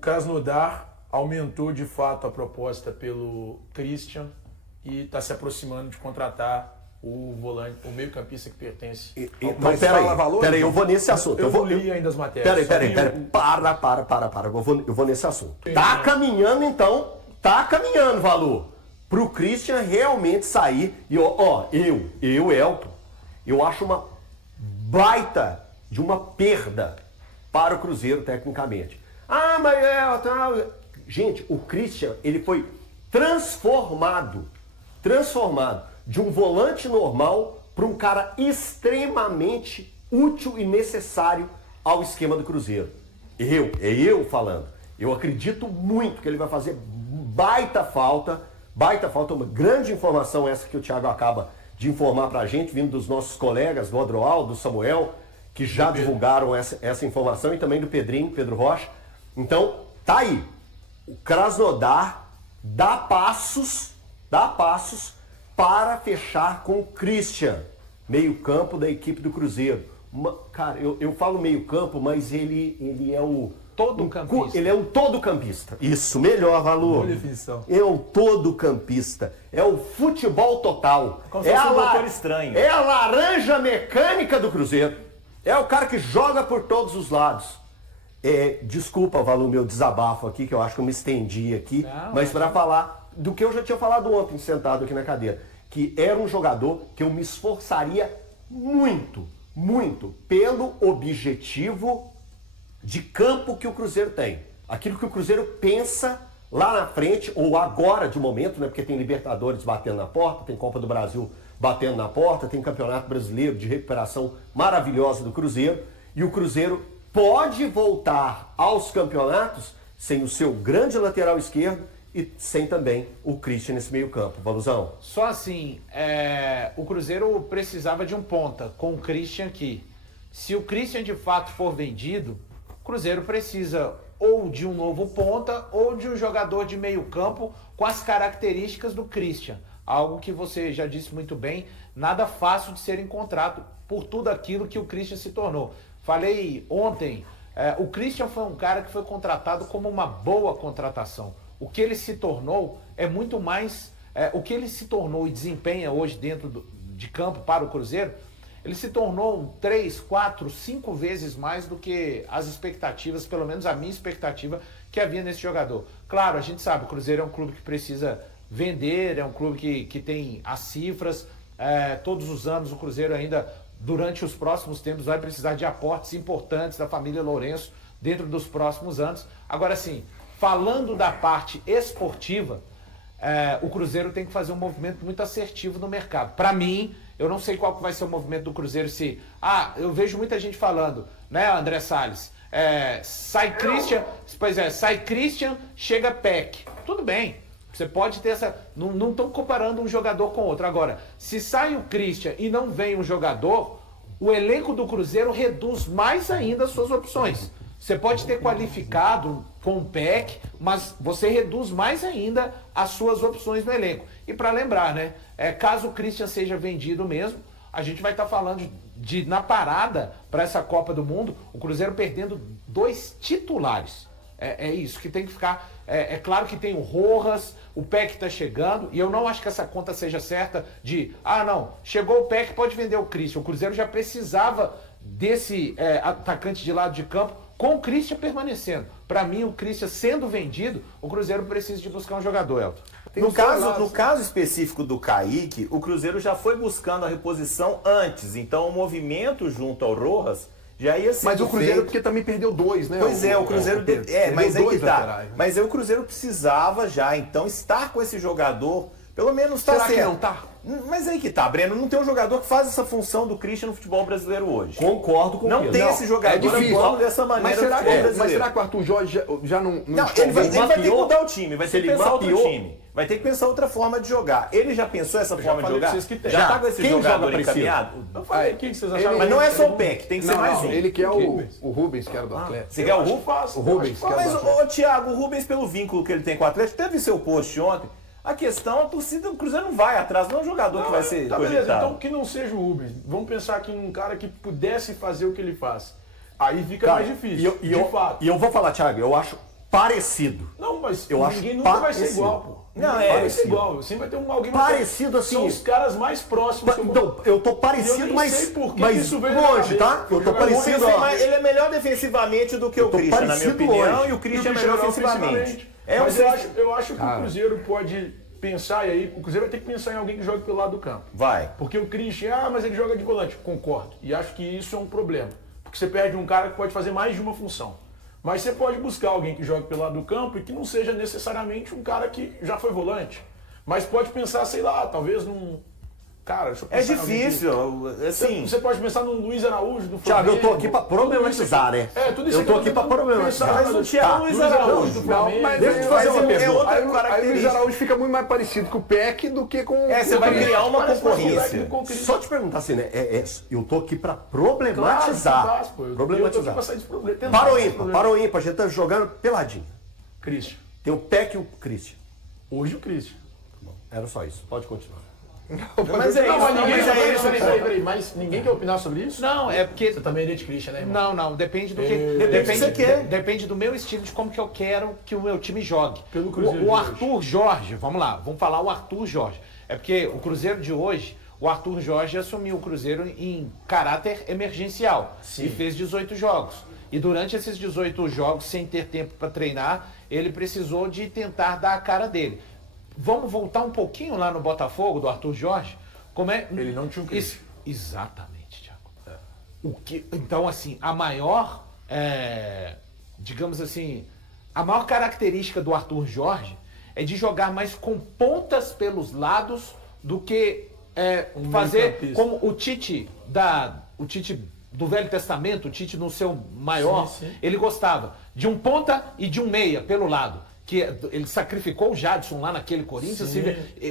Krasnodar aumentou de fato a proposta pelo Christian e está se aproximando de contratar o volante, o meio-campista que pertence ao Mas peraí, eu vou nesse assunto. Eu vou ler ainda as matérias. Peraí. Para. Eu vou nesse assunto. Tá caminhando, então. Tá caminhando, Valor. Pro Christian realmente sair. E eu, Elton, eu acho uma baita de uma perda para o Cruzeiro, tecnicamente. Gente, o Christian, ele foi transformado de um volante normal para um cara extremamente útil e necessário ao esquema do Cruzeiro. Eu falando. Eu acredito muito que ele vai fazer baita falta, uma grande informação essa que o Thiago acaba de informar pra gente, vindo dos nossos colegas, do Adroal, do Samuel, que já divulgaram essa informação, e também do Pedrinho, Pedro Rocha. Então, tá aí. O Krasnodar dá passos para fechar com o Christian, meio-campo da equipe do Cruzeiro. Cara, eu falo meio-campo, mas ele é o todo-campista. Ele é um todo-campista. Isso, melhor, Valor. Boa definição. É um todo-campista. É o futebol total. Como se fosse um doutor estranho. É a laranja mecânica do Cruzeiro. É o cara que joga por todos os lados. Desculpa, Valor, meu desabafo aqui, que eu acho que eu me estendi aqui, mas para falar do que eu já tinha falado ontem, sentado aqui na cadeira, que era um jogador que eu me esforçaria muito pelo objetivo de campo que o Cruzeiro tem. Aquilo que o Cruzeiro pensa lá na frente, ou agora de momento, né? Porque tem Libertadores batendo na porta, tem Copa do Brasil batendo na porta, tem Campeonato Brasileiro de recuperação maravilhosa do Cruzeiro, e o Cruzeiro pode voltar aos campeonatos sem o seu grande lateral esquerdo e sem também o Christian nesse meio campo. Valuzão? Só assim, o Cruzeiro precisava de um ponta com o Christian aqui. Se o Christian de fato for vendido, o Cruzeiro precisa ou de um novo ponta ou de um jogador de meio campo com as características do Christian. Algo que você já disse muito bem, nada fácil de ser encontrado por tudo aquilo que o Christian se tornou. Falei ontem, o Christian foi um cara que foi contratado como uma boa contratação. O que ele se tornou é muito mais... o que ele se tornou e desempenha hoje dentro de campo para o Cruzeiro, ele se tornou 3, 4, 5 vezes mais do que as expectativas, pelo menos a minha expectativa, que havia nesse jogador. Claro, a gente sabe, o Cruzeiro é um clube que precisa vender, é um clube que tem as cifras, todos os anos o Cruzeiro ainda, durante os próximos tempos, vai precisar de aportes importantes da família Lourenço dentro dos próximos anos. Agora sim, falando da parte esportiva, o Cruzeiro tem que fazer um movimento muito assertivo no mercado. Para mim, eu não sei qual que vai ser o movimento do Cruzeiro se... eu vejo muita gente falando, né, André Salles? Sai Christian, chega Peck. Tudo bem, você pode ter essa... Não estou comparando um jogador com outro. Agora, se sai o Christian e não vem um jogador, o elenco do Cruzeiro reduz mais ainda as suas opções. Você pode ter qualificado com o PEC, mas você reduz mais ainda as suas opções no elenco. E para lembrar, né? Caso o Christian seja vendido mesmo, a gente vai estar falando na parada para essa Copa do Mundo, o Cruzeiro perdendo 2 titulares. É isso que tem que ficar. É claro que tem o Rojas, o PEC está chegando, e eu não acho que essa conta seja certa de, não, chegou o PEC, pode vender o Christian. O Cruzeiro já precisava desse atacante de lado de campo, com o Christian permanecendo. Para mim, o Christian sendo vendido, o Cruzeiro precisa de buscar um jogador, Elton. No caso específico do Kaique, o Cruzeiro já foi buscando a reposição antes. Então, o movimento junto ao Rojas já ia ser. Mas o Cruzeiro, porque também perdeu 2, né? Pois o Cruzeiro... mas aí que tá. Mas aí o Cruzeiro precisava já, então, estar com esse jogador... Pelo menos tá Será certo. que não tá? Mas aí que tá, Breno. Não tem um jogador que faz essa função do Christian no futebol brasileiro hoje. Concordo com Não tem esse jogador atuando dessa maneira no futebol brasileiro. Mas será que o Arthur Jorge já não ele vai ter que mudar o time, vai ter que pensar outro time. Vai ter que pensar outra forma de jogar. Ele já pensou essa forma de jogar? Já tá com esse jogador encaminhado? Eu falei, quem vocês acharam? Mas não é só o PEC, tem que ser mais um. Ele quer o Rubens, que era do Atlético. Você quer o Rubens? O Rubens, que era do Atlético. Mas, Thiago, o Rubens, pelo vínculo que ele tem com o Atlético, teve seu post ontem. A questão, a torcida do Cruzeiro não vai atrás, não é um jogador que vai ser tá cogitado. beleza, então que não seja o Rubens. Vamos pensar aqui num cara que pudesse fazer o que ele faz. Aí fica mais difícil, de fato. E eu vou falar, Thiago, eu acho parecido. Não, mas Eu acho ninguém nunca vai ser parecido. igual, pô. Não, Ninguém é vai ser parecido. igual. Sempre vai ter alguém Parecido assim. São os caras mais próximos. que eu vou- Então, eu tô E eu parecido, nem mas, sei por que mas isso veio na minha longe, cabeça. tá? Eu tô Jogador parecido, ó. Ele é melhor defensivamente do que o tô Christian, na minha parecido opinião, hoje. e o E o Christian é Cristiano melhor ofensivamente. ofensivamente. É Mas um eu acho que o Cruzeiro pode pensar, e aí o Cruzeiro vai ter que pensar em alguém que jogue pelo lado do campo. Vai. Porque o Christian, mas ele joga de volante. Concordo. E acho que isso é um problema. Porque você perde um cara que pode fazer mais de uma função. Mas você pode buscar alguém que jogue pelo lado do campo e que não seja necessariamente um cara que já foi volante. Mas pode pensar, sei lá, talvez num... Cara, deixa eu É pensar em alguém que- difícil, assim. Você pode pensar no Luiz Araújo do Flamengo. Thiago, eu tô aqui pra problematizar, né? Tudo isso Eu tô aqui aqui pra problematizar. Mas não tinha Luiz Araújo. do Flamengo. mas Deixa eu te fazer uma é pergunta. outra Aí o Luiz característica. Araújo fica muito mais parecido com o Peck do que com Você vai criar uma Parece mais concorrência. moleque com o Christian. Só te perguntar assim, né? eu tô aqui pra Claro, problematizar. fantástico, pô. Eu tô aqui Problematizar. pra sair desse problema. Tentar Para o sair desse ímpar, problema. para o ímpar. A gente tá jogando peladinho. Christian. Tem o Peck e o Christian. Hoje o Christian. Era só isso. Pode continuar. Mas é Não, mas isso, ninguém mas é isso. peraí, mas ninguém quer opinar sobre isso? Não, é porque... Você também é de Christian, né, irmão? Não, depende do que. Depende do que você quer. Depende do meu estilo, de como que eu quero que o meu time jogue. Pelo Cruzeiro O de Arthur Jorge, vamos lá, vamos falar o Arthur Jorge. É porque o Cruzeiro de hoje, o Arthur Jorge assumiu o Cruzeiro em caráter emergencial. Sim. E fez 18 jogos. E durante esses 18 jogos, sem ter tempo para treinar, ele precisou de tentar dar a cara dele. Vamos voltar um pouquinho lá no Botafogo, do Arthur Jorge? Como é? Ele não tinha um Christian. Exatamente, Thiago. O que, então, assim, a maior, digamos assim, a maior característica do Arthur Jorge é de jogar mais com pontas pelos lados do que fazer meio-campista. como o Tite do Velho Testamento, o Tite no seu maior, Sim, sim. ele gostava de um ponta e de um meia pelo lado. Que ele sacrificou o Jadson lá naquele Corinthians, Sim.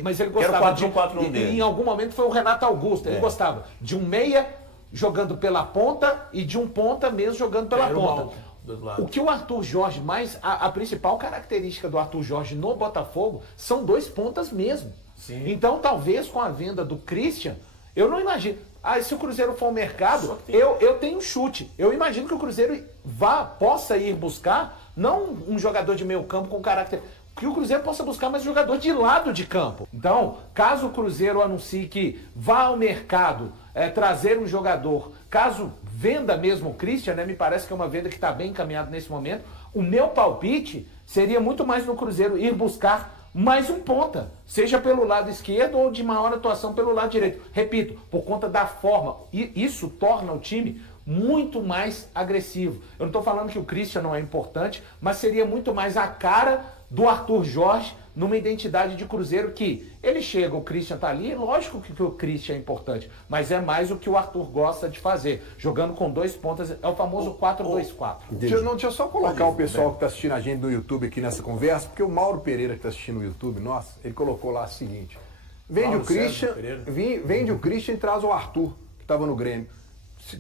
mas ele Era o gostava de 4-1-4-1 e dele. em algum momento foi o Renato Augusto. Ele gostava de um meia jogando pela ponta e de um ponta mesmo jogando pela Era o ponta. Malta, do outro lado. O que o Arthur Jorge, a principal característica do Arthur Jorge no Botafogo são dois pontas mesmo. Sim. Então, talvez com a venda do Christian, eu não imagino. Se o Cruzeiro for ao mercado, Só que tem- eu tenho um chute. Eu imagino que o Cruzeiro possa ir buscar, não um jogador de meio campo com caráter. Que o Cruzeiro possa buscar mais jogador de lado de campo. Então, caso o Cruzeiro anuncie que vá ao mercado trazer um jogador, caso venda mesmo o Christian, né, me parece que é uma venda que está bem encaminhada nesse momento, o meu palpite seria muito mais no Cruzeiro ir buscar mais um ponta, seja pelo lado esquerdo ou de maior atuação pelo lado direito. Repito, por conta da forma, e isso torna o time muito mais agressivo. Eu não estou falando que o Christian não é importante, mas seria muito mais a cara do Arthur Jorge numa identidade de Cruzeiro que ele chega, o Christian tá ali, lógico que o Christian é importante, mas é mais o que o Arthur gosta de fazer, jogando com dois pontas, é o famoso 4-2-4. Deixa eu só colocar o pessoal que está assistindo a gente no YouTube aqui nessa conversa, porque o Mauro Pereira que está assistindo no YouTube, nossa, ele colocou lá o seguinte: vende Mauro o Christian, César Pereira. vende o Christian e traz o Arthur, que estava no Grêmio.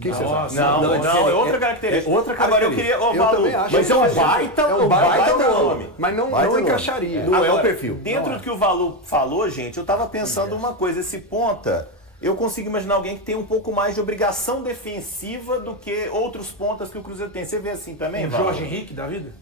Quem vocês acham? Não, é outra característica. é outra Agora eu característica. queria. Eu Valu, também acho. Mas é um Mas baita, é um baita nome. Mas não Baita nome. encaixaria. Não é o Agora, perfil. Dentro do que o Valu falou, gente, eu tava pensando uma coisa, esse ponta, eu consigo imaginar alguém que tem um pouco mais de obrigação defensiva do que outros pontas que o Cruzeiro tem. Você vê assim também, O Valu? Jorge Henrique da vida?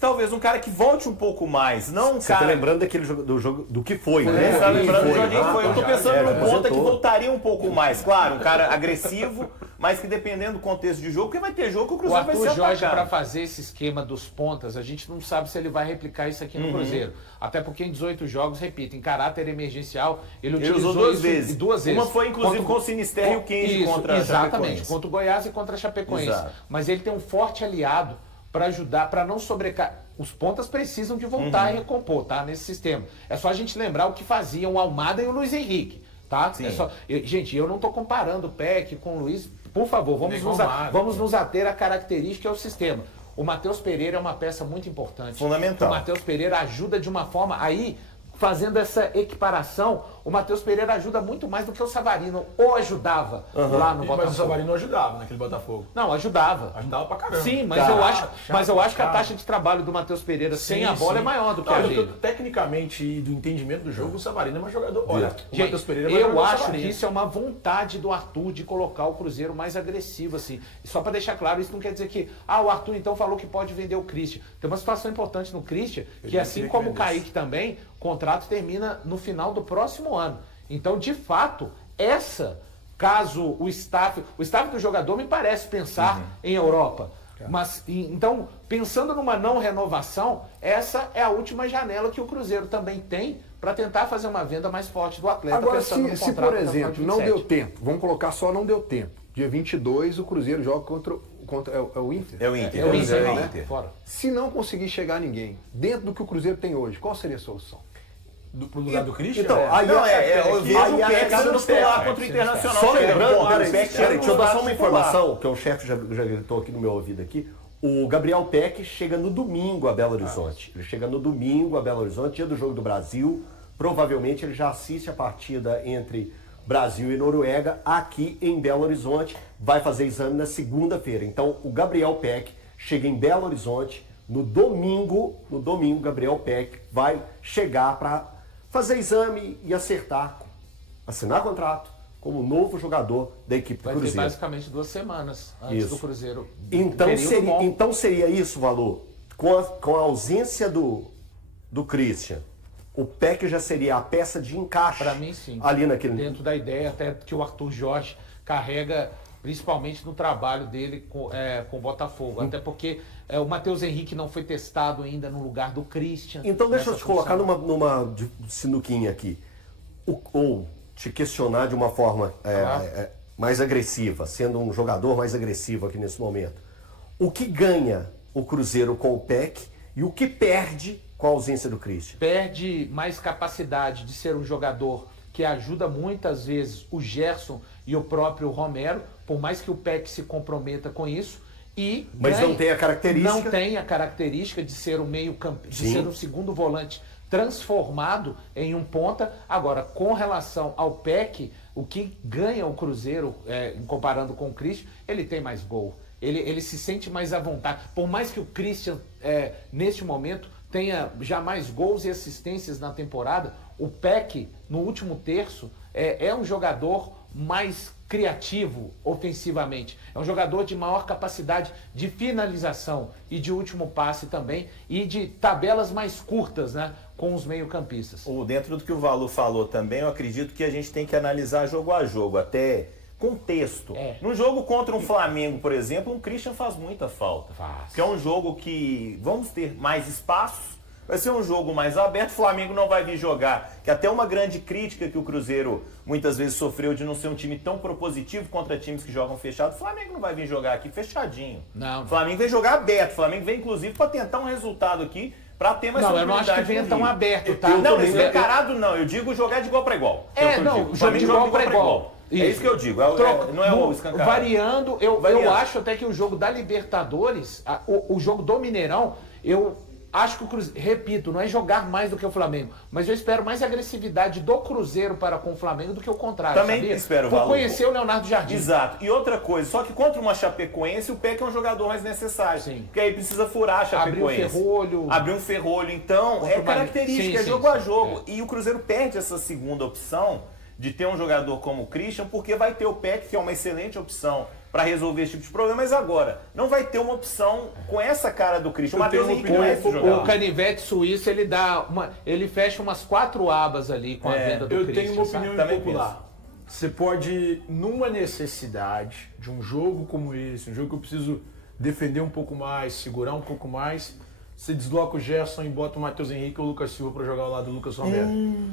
Talvez um cara que volte um pouco mais, não um Você tá cara... lembrando daquele jogo do que foi, Você né? tá Do que lembrando do foi. Jorginho que foi. Eu tô tá. pensando num ponta que apresentou. voltaria um pouco mais. Claro, um cara agressivo, mas que dependendo do contexto de jogo, porque vai ter jogo que o O Cruzeiro vai Arthur ser Jorge, para atacado. fazer esse esquema dos pontas, a gente não sabe se ele vai replicar isso aqui no Cruzeiro. Até porque em 18 jogos, repito, em caráter emergencial, ele Ele utilizou usou duas isso vezes. duas vezes. Uma foi, inclusive, com o Sinisterra e o Kenji contra a Exatamente, Chapecoense. contra o Goiás e contra a Chapecoense. Exato. Mas ele tem um forte aliado para ajudar, para não sobrecarregar. Os pontas precisam de voltar e recompor, tá? Nesse sistema. É só a gente lembrar o que faziam o Almada e o Luiz Henrique, tá? Sim. É só... Gente, eu não estou comparando o PEC com o Luiz. Por favor, Nem com o Almada. vamos nos ater à característica e ao sistema. O Matheus Pereira é uma peça muito importante. Fundamental. O Matheus Pereira ajuda de uma forma... Aí, fazendo essa equiparação, o Matheus Pereira ajuda muito mais do que o Savarino, ou ajudava lá no Botafogo. Mas o Savarino não ajudava naquele Botafogo. Não, ajudava. Ajudava pra caramba. Sim, mas, Cara, eu acho que a chato. taxa de trabalho do Matheus Pereira sem a bola é maior do que a dele. Tecnicamente e do entendimento do jogo, o Savarino é mais jogador. Olha, o Gente, Matheus Pereira é mais eu jogador que o acho que Savarino. isso é uma vontade do Arthur de colocar o Cruzeiro mais agressivo, assim. E só para deixar claro, isso não quer dizer que, o Arthur então falou que pode vender o Christian. Tem uma situação importante no Christian, que assim como o Kaique também, o contrato termina no final do próximo ano. Então, de fato, caso o staff do jogador me parece pensar em Europa. Mas, então, pensando numa não renovação, essa é a última janela que o Cruzeiro também tem para tentar fazer uma venda mais forte do atleta. Agora, pensando no se contrato por até o final exemplo, de não 27. deu tempo, vamos colocar só não deu tempo. Dia 22 o Cruzeiro joga contra é o Inter? É o Inter. É o Cruzeiro, Inter, é o né? Inter. Fora. Se não conseguir chegar ninguém, dentro do que o Cruzeiro tem hoje, qual seria a solução? Pro lugar do Christian? Então, aí Não, eu vejo aí o a Peck pegada sendo do titular Peck. contra o Internacional. Só chegando. lembrando, Pô, peraí, o Peck deixa eu dar só uma titular. informação, que o chefe já gritou aqui no meu ouvido aqui. O Gabriel Peck chega no domingo a Belo Horizonte. Ele chega no domingo a Belo Horizonte, dia do Jogo do Brasil. Provavelmente ele já assiste a partida entre Brasil e Noruega aqui em Belo Horizonte. Vai fazer exame na segunda-feira. Então, o Gabriel Peck chega em Belo Horizonte no domingo. No domingo, Gabriel Peck vai chegar para fazer exame e assinar contrato como novo jogador da equipe do Vai ter Cruzeiro. basicamente 2 semanas antes Isso. do Cruzeiro. Então Período bom. seria isso, Valor. Com a ausência do Christian, o Peck já seria a peça de encaixe. Para mim, sim. Ali naquele. Dentro da ideia até que o Arthur Jorge carrega, principalmente no trabalho dele com o Botafogo. Até porque o Matheus Henrique não foi testado ainda no lugar do Christian. Então deixa eu nessa te colocar função. numa sinuquinha aqui. Ou te questionar de uma forma mais agressiva, sendo um jogador mais agressivo aqui nesse momento. O que ganha o Cruzeiro com o Peck e o que perde com a ausência do Christian? Perde mais capacidade de ser um jogador que ajuda muitas vezes o Gerson e o próprio Romero, por mais que o Peck se comprometa com isso. Mas não tem a característica? Não tem a característica de ser um meio-campo, de Sim. ser um segundo volante transformado em um ponta. Agora, com relação ao Peck, o que ganha o Cruzeiro, comparando com o Christian, ele tem mais gol. Ele se sente mais à vontade. Por mais que o Christian, neste momento, tenha já mais gols e assistências na temporada, o Peck, no último terço, é um jogador mais criativo ofensivamente. É um jogador de maior capacidade de finalização e de último passe também, e de tabelas mais curtas, né, com os meio-campistas. Dentro do que o Valu falou também, eu acredito que a gente tem que analisar jogo a jogo, até contexto. No jogo contra um Flamengo, por exemplo, um Christian faz muita falta. Porque é um jogo que vamos ter mais espaços, vai ser um jogo mais aberto, o Flamengo não vai vir jogar, que até uma grande crítica que o Cruzeiro muitas vezes sofreu de não ser um time tão propositivo contra times que jogam fechado, o Flamengo não vai vir jogar aqui fechadinho. Não. O Flamengo vem jogar aberto, o Flamengo vem inclusive para tentar um resultado aqui, para ter mais Não, eu não acho que tranquilidade venha no tão Rio. aberto, tá? Não, escancarado não, eu digo jogar de igual para igual. Que o que eu digo. O jogo Flamengo de joga igual para igual. É isso que eu digo, não é o escancarado. Variando, eu acho até que o jogo da Libertadores, o jogo do Mineirão, eu acho que o Cruzeiro, repito, não é jogar mais do que o Flamengo, mas eu espero mais agressividade do Cruzeiro para com o Flamengo do que o contrário, Também sabia? espero, Por Valor. conhecer o Leonardo Jardim. Exato. E outra coisa, só que contra uma Chapecoense, o Peck é um jogador mais necessário. Sim. Porque aí precisa furar a Chapecoense. Abrir um ferrolho. Então, Contra é o característica, Sim, é jogo sim, a jogo. E o Cruzeiro perde essa segunda opção de ter um jogador como o Christian, porque vai ter o Peck, que é uma excelente opção para resolver esse tipo de problema, mas agora, não vai ter uma opção com essa cara do Christian. O Matheus Henrique não é esse jogador. O canivete suíço, ele fecha umas 4 abas ali com a venda do Eu Christian. tenho uma sabe? opinião Também impopular. Você pode, numa necessidade de um jogo como esse, um jogo que eu preciso defender um pouco mais, segurar um pouco mais, você desloca o Gerson e bota o Matheus Henrique ou o Lucas Silva para jogar ao lado do Lucas Romero.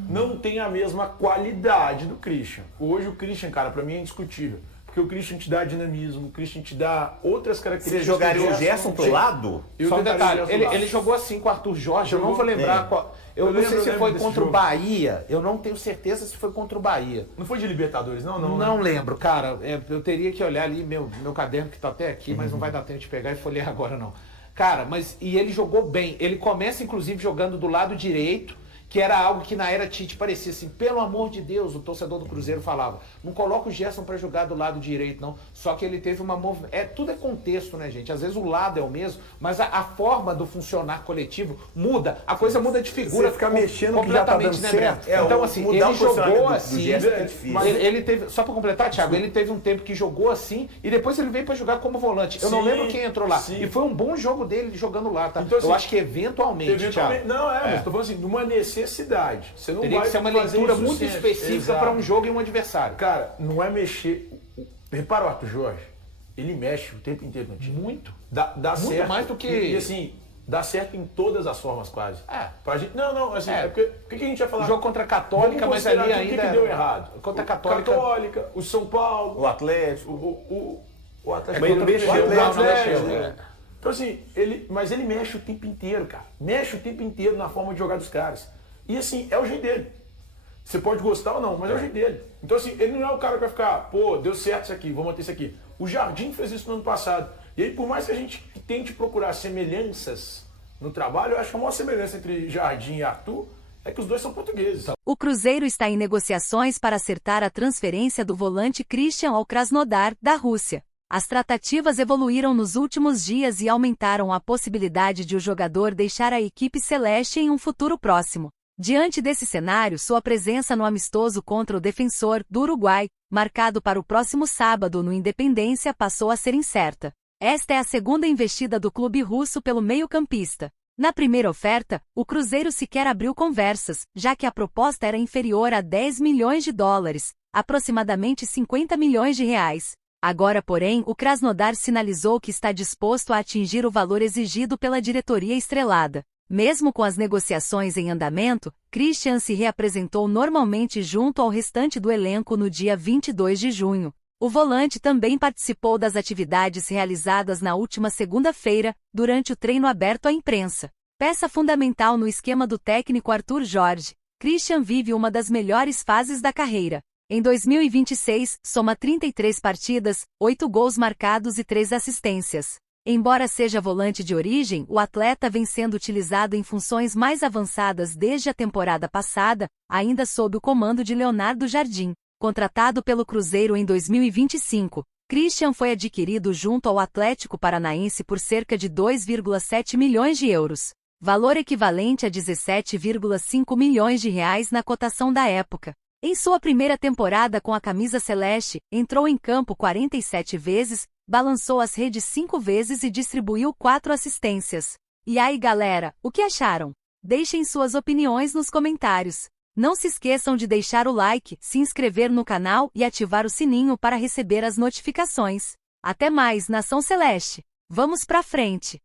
Não tem a mesma qualidade do Christian. Hoje o Christian, cara, para mim é indiscutível. Porque o Christian te dá dinamismo, o Christian te dá outras características. Você jogaria o Gerson não pro tem. lado? Eu Só um tentaria detalhe, o Gerson do lado. ele jogou assim com o Arthur Jorge, eu não Jogou? vou lembrar qual. Eu não sei se lembro foi desse contra o jogo. Bahia, eu não tenho certeza se foi contra o Bahia. Não foi de Libertadores, não? Não, Não né? lembro, cara. Eu teria que olhar ali meu caderno que tá até aqui, mas não vai dar tempo de pegar e folhear agora, não. Cara, e ele jogou bem. Ele começa, inclusive, jogando do lado direito, que era algo que na era Tite parecia assim, pelo amor de Deus, o torcedor do Cruzeiro falava, não coloca o Gerson para jogar do lado direito, não. Só que ele teve uma tudo é contexto, né, gente? Às vezes o lado é o mesmo, mas a forma do funcionar coletivo muda, a coisa muda de figura. Você fica mexendo que já tá dando certo. Então, assim, ele jogou assim. Mas ele teve, só para completar, Thiago, ele teve um tempo que jogou assim e depois ele veio para jogar como volante. Eu não lembro quem entrou lá. E foi um bom jogo dele jogando lá, tá? Então, assim, eu acho que eventualmente, Thiago. Não, mas tô falando assim, numa necessidade. Você não Teria vai que ser uma fazer leitura isso muito sempre. específica Exato. para um jogo e um adversário. Cara, não é mexer. Repara o Arthur Jorge. Ele mexe o tempo inteiro no time. Muito. Dá Muito certo. mais do que- E assim, dá certo em todas as formas, quase. Pra gente, assim, porque o que a gente vai falar? O jogo contra a Católica, Vamos mas ali considerar ainda. O que deu errado? Contra a Católica. O São Paulo, o Atlético. o Atlético. Mas ele mexeu, o não, Atlético. mexeu. Então assim, mas ele mexe o tempo inteiro, cara. Mexe o tempo inteiro na forma de jogar dos caras. E assim, é o jeito dele. Você pode gostar ou não, mas é o jeito dele. Então assim, ele não é o cara que vai ficar, pô, deu certo isso aqui, vou manter isso aqui. O Jardim fez isso no ano passado. E aí, por mais que a gente tente procurar semelhanças no trabalho, eu acho que a maior semelhança entre Jardim e Arthur é que os dois são portugueses. O Cruzeiro está em negociações para acertar a transferência do volante Christian ao Krasnodar, da Rússia. As tratativas evoluíram nos últimos dias e aumentaram a possibilidade de o jogador deixar a equipe celeste em um futuro próximo. Diante desse cenário, sua presença no amistoso contra o Defensor, do Uruguai, marcado para o próximo sábado no Independência, passou a ser incerta. Esta é a segunda investida do clube russo pelo meio-campista. Na primeira oferta, o Cruzeiro sequer abriu conversas, já que a proposta era inferior a 10 milhões de dólares, aproximadamente 50 milhões de reais. Agora, porém, o Krasnodar sinalizou que está disposto a atingir o valor exigido pela diretoria estrelada. Mesmo com as negociações em andamento, Christian se reapresentou normalmente junto ao restante do elenco no dia 22 de junho. O volante também participou das atividades realizadas na última segunda-feira, durante o treino aberto à imprensa. Peça fundamental no esquema do técnico Arthur Jorge, Christian vive uma das melhores fases da carreira. Em 2026, soma 33 partidas, 8 gols marcados e 3 assistências. Embora seja volante de origem, o atleta vem sendo utilizado em funções mais avançadas desde a temporada passada, ainda sob o comando de Leonardo Jardim. Contratado pelo Cruzeiro em 2025, Christian foi adquirido junto ao Atlético Paranaense por cerca de 2,7 milhões de euros, valor equivalente a 17,5 milhões de reais na cotação da época. Em sua primeira temporada com a camisa celeste, entrou em campo 47 vezes, balançou as redes 5 vezes e distribuiu 4 assistências. E aí, galera, o que acharam? Deixem suas opiniões nos comentários. Não se esqueçam de deixar o like, se inscrever no canal e ativar o sininho para receber as notificações. Até mais, Nação Celeste! Vamos pra frente!